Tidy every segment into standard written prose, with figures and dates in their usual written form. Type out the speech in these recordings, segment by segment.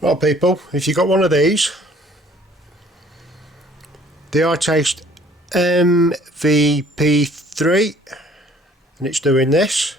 Well people, if you got one of these, the Itaste MVP3, and it's doing this.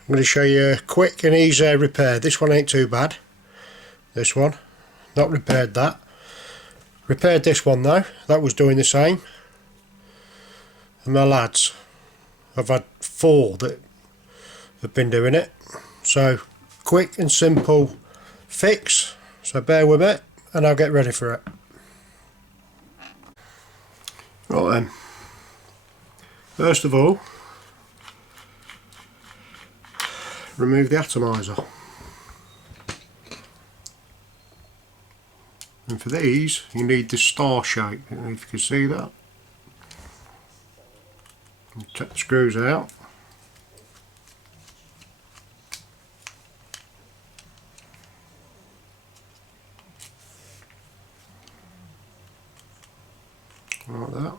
I'm going to show you a quick and easy repair. This one ain't too bad. This one, not repaired that. Repaired this one though, that was doing the same. And my lads, I've had 4 that have been doing it. So quick and simple fix, so bear with it and I'll get ready for it. Right then, first of all, remove the atomizer. And for these you need the star shape, I don't know if you can see that. And take the screws out. Like that.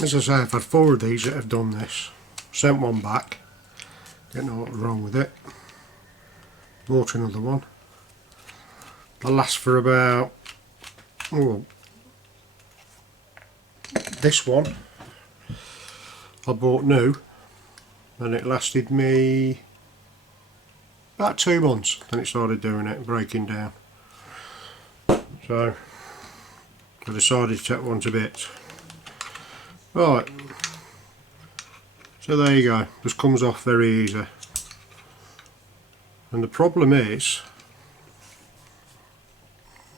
As I say, I've had 4 of these that have done this. Sent one back. Don't know what's wrong with it. Bought another one. They'll last for about, oh, this one I bought new and it lasted me about 2 months. Then it started doing it, breaking down. So I decided to take one to bits. Right, so there you go, just comes off very easy. And the problem is,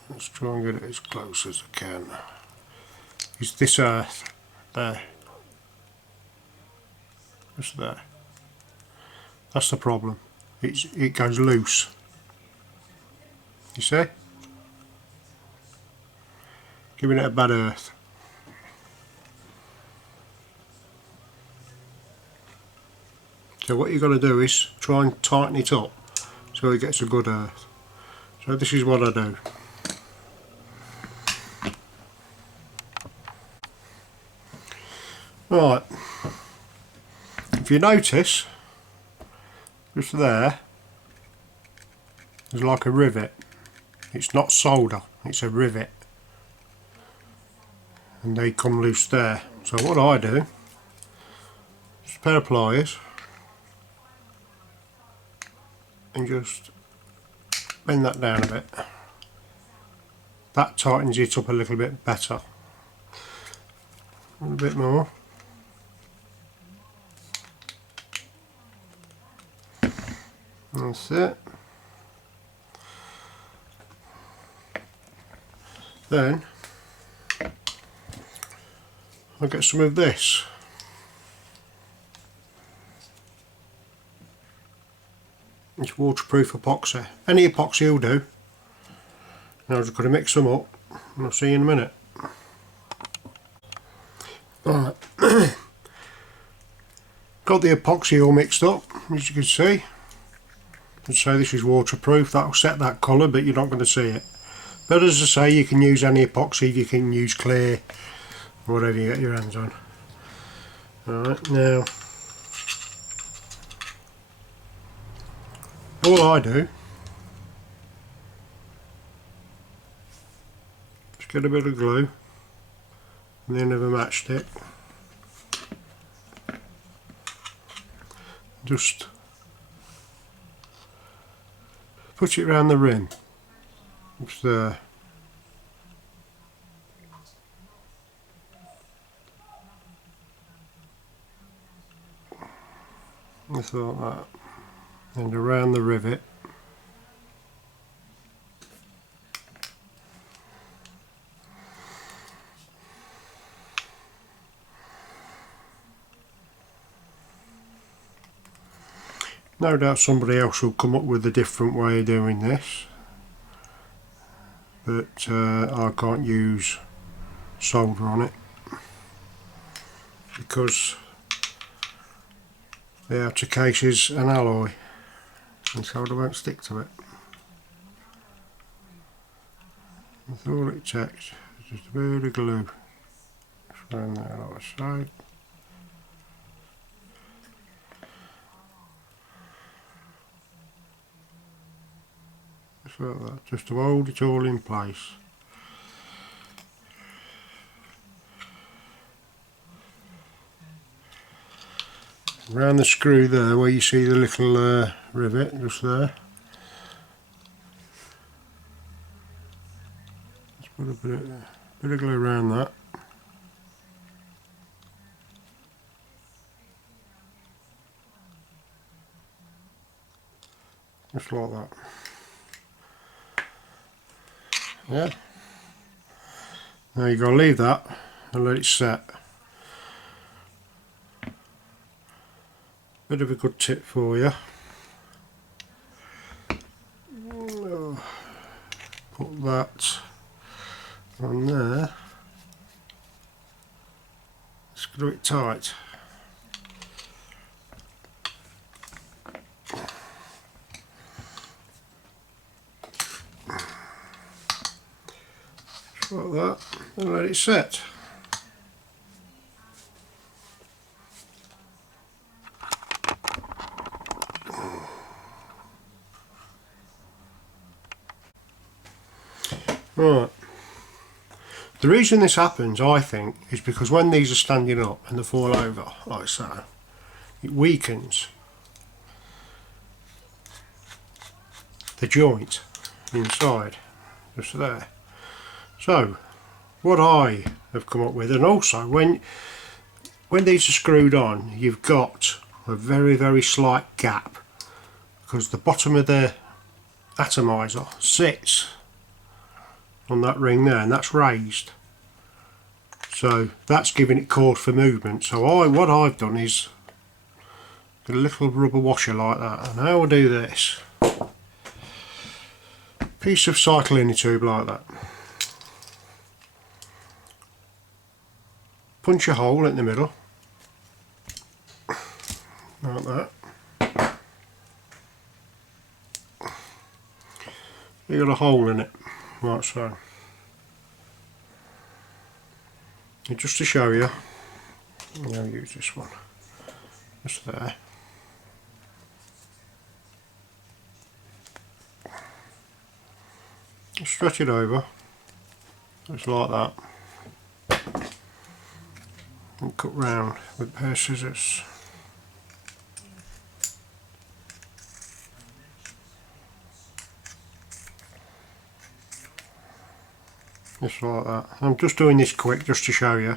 let's try and get it as close as I can, is this earth there, just there. That's the problem, it goes loose, you see, giving it a bad earth. So what you've got to do is try and tighten it up so it gets a good earth. So this is what I do. Right, if you notice, just there's like a rivet. It's not solder, it's a rivet. And they come loose there. So what I do, just a pair of pliers, and just bend that down a bit. That tightens it up a little bit better. A little bit more. That's it. Then I'll get some of this. It's waterproof epoxy. Any epoxy will do. Now I'm just going to mix them up and I'll see you in a minute. Right. Got the epoxy all mixed up, as you can see. And so this is waterproof, that'll set that colour but you're not going to see it. But as I say, you can use any epoxy, you can use clear, whatever you get your hands on. Alright, now all I do is get a bit of glue and the end of a matchstick, just put it around the rim, just there. Just like that. And around the rivet. No doubt somebody else will come up with a different way of doing this, but I can't use solder on it because The outer case is an alloy, and solder won't stick to it. That's all it takes, just a bit of glue. Just around there like so. Just like that, just to hold it all in place. Around the screw there where you see the little rivet just there. Just put a bit of glue around that. Just like that. Yeah. Now you've got to leave that and let it set. Bit of a good tip for you. Put that on there. Screw it tight. Just like that, and let it set. Right. The reason this happens, I think, is because when these are standing up and they fall over like so, it weakens the joint inside, just there. So, what I have come up with, and also when these are screwed on, you've got a very, very slight gap because the bottom of the atomizer sits on that ring there, and that's raised, so that's giving it cause for movement. So what I've done is get a little rubber washer like that, and how I do this, piece of cycle inner tube like that, punch a hole in the middle like that. You got a hole in it like so. And just to show you, I'll use this one just there. Stretch it over just like that and cut round with a pair of scissors. Just like that. I'm just doing this quick just to show you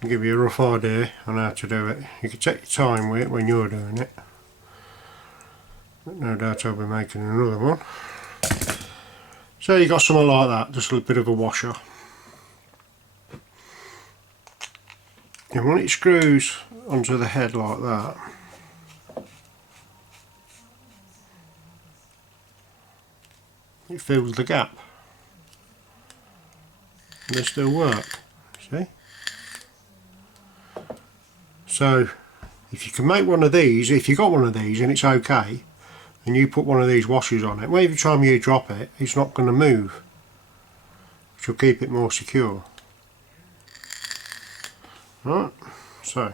and give you a rough idea on how to do it. You can take your time with it when you're doing it, but no doubt I'll be making another one. So you got something like that, just a bit of a washer. And when it screws onto the head like that, it fills the gap. And they still work, see? So if you can make one of these, if you got one of these and it's okay, and you put one of these washers on it, well, every time you drop it, it's not going to move, which will keep it more secure. Right, so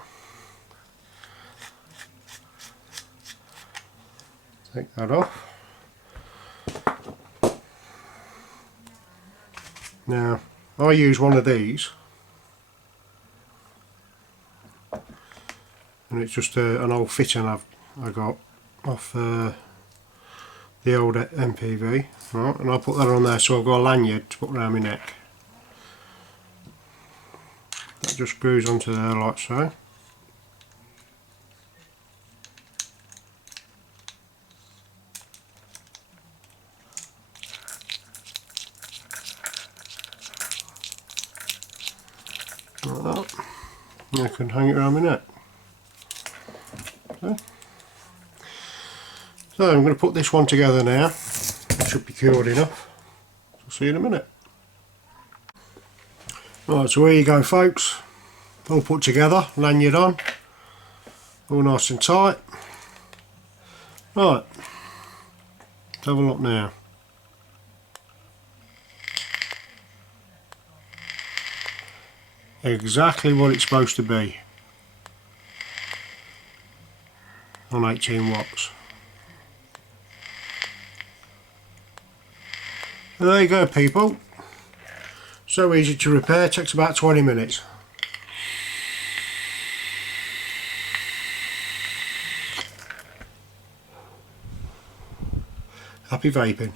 take that off. Now I use one of these, and it's just an old fitting I got off the old MPV, right? And I put that on there, so I've got a lanyard to put around my neck. That just screws onto there like so. Like that. And I can hang it around my neck. Okay. So I'm going to put this one together now. It should be cured enough. I'll see you in a minute. Right, so here you go folks, all put together, lanyard on, all nice and tight. Right, let's have a look now. Exactly what it's supposed to be on 18 watts. And there you go, people. So easy to repair, takes about 20 minutes. Happy vaping.